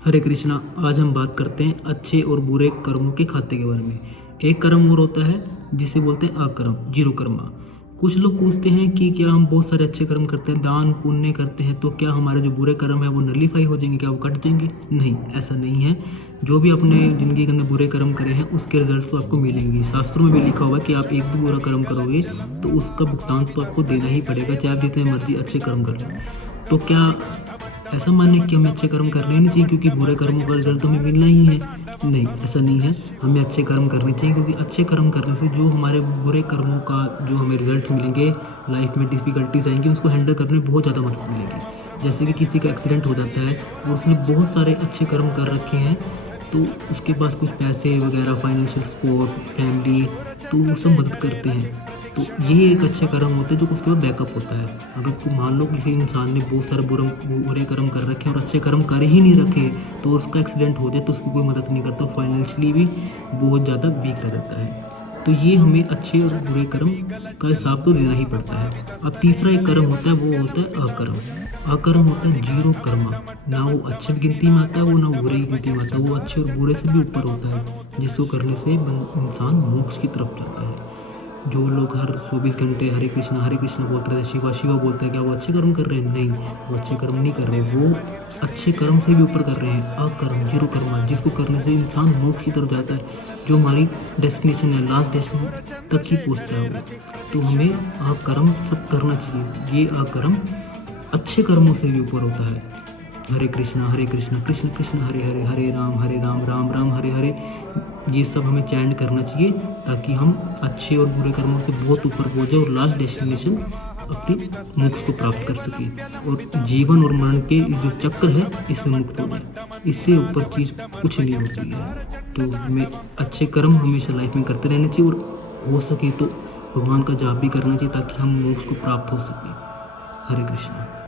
हरे कृष्णा। आज हम बात करते हैं अच्छे और बुरे कर्मों के खाते के बारे में। एक कर्म और होता है जिसे बोलते हैं अकर्म, जीरो कर्मा। कुछ लोग पूछते हैं कि क्या हम बहुत सारे अच्छे कर्म करते हैं, दान पुण्य करते हैं, तो क्या हमारे जो बुरे कर्म है वो नलीफाई हो जाएंगे, क्या वो कट जाएंगे? नहीं, ऐसा नहीं है। जो भी अपने ज़िंदगी के अंदर बुरे कर्म करे हैं उसके रिजल्ट तो आपको मिलेंगे। शास्त्रों में भी लिखा हुआ है कि आप एक भी बुरा कर्म करोगे तो उसका भुगतान तो आपको देना ही पड़ेगा, चाहे आप जितने मर्जी अच्छे कर्म कर लो। तो क्या ऐसा माने कि हमें अच्छे कर्म करने ही नहीं चाहिए क्योंकि बुरे कर्मों का रिजल्ट तो हमें मिलना ही है? नहीं, ऐसा नहीं है। हमें अच्छे कर्म करने चाहिए क्योंकि अच्छे कर्म करने से जो हमारे बुरे कर्मों का जो हमें रिजल्ट मिलेंगे, लाइफ में डिफ़िकल्टीज आएंगी, उसको हैंडल करने में बहुत ज़्यादा मदद मिलेगी। जैसे कि किसी का एक्सीडेंट हो जाता है और उसने बहुत सारे अच्छे कर्म कर रखे हैं, तो उसके पास कुछ पैसे वगैरह, फाइनेंशियल सपोर्ट, फैमिली, तो वो सब मदद करते हैं। तो ये एक अच्छे कर्म होते हैं जो उसके बाद बैकअप होता है। अगर मान लो किसी इंसान ने बहुत सारे बुरे कर्म कर रखे हैं और अच्छे कर्म कर ही नहीं रखे, तो उसका एक्सीडेंट हो जाए तो उसकी कोई मदद नहीं करता, फाइनेंशियली भी बहुत ज़्यादा वीक रह जाता है। तो ये हमें अच्छे और बुरे कर्म का हिसाब तो देना ही पड़ता है। अब तीसरा एक कर्म होता है, वो होता है अकर्म। अकर्म होता है जीरो कर्मा। ना वो अच्छे की गिनती में आता है, वो ना बुरे की गिनती में आता है, वो अच्छे और बुरे से भी ऊपर होता है, जिसको करने से इंसान मोक्ष की तरफ जाता है। जो लोग हर 24 घंटे हरे कृष्णा बोलते रहते हैं, शिवा शिवा बोलते हैं, क्या वो अच्छे कर्म कर रहे हैं? नहीं, वो अच्छे कर्म नहीं कर रहे, वो अच्छे कर्म से भी ऊपर कर रहे हैं, अकर्म, जीरो कर्मा, जिसको करने से इंसान मोक्ष की तरफ जाता है, जो हमारी डेस्टिनेशन है, लास्ट डेस्टिनेशन तक ही पहुँचता है वो। तो हमें अकर्म सब करना चाहिए। ये अकर्म अच्छे कर्मों से भी ऊपर होता है। हरे कृष्णा कृष्ण कृष्ण हरे हरे, हरे राम राम राम हरे हरे, ये सब हमें चैंट करना चाहिए ताकि हम अच्छे और बुरे कर्मों से बहुत ऊपर पहुँचे और लास्ट डेस्टिनेशन अपनी मोक्ष को प्राप्त कर सके और जीवन और मरण के जो चक्र है इससे मुक्त हो जाए। इससे ऊपर चीज़ कुछ नहीं होती है। तो हमें अच्छे कर्म हमेशा लाइफ में करते रहने चाहिए और हो सके तो भगवान का जाप भी करना चाहिए ताकि हम मोक्ष को प्राप्त हो सके। हरे कृष्णा।